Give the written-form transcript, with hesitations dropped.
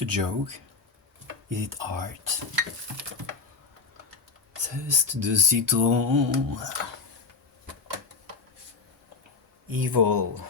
it a joke? Is it art? Zeste de citron. Evil.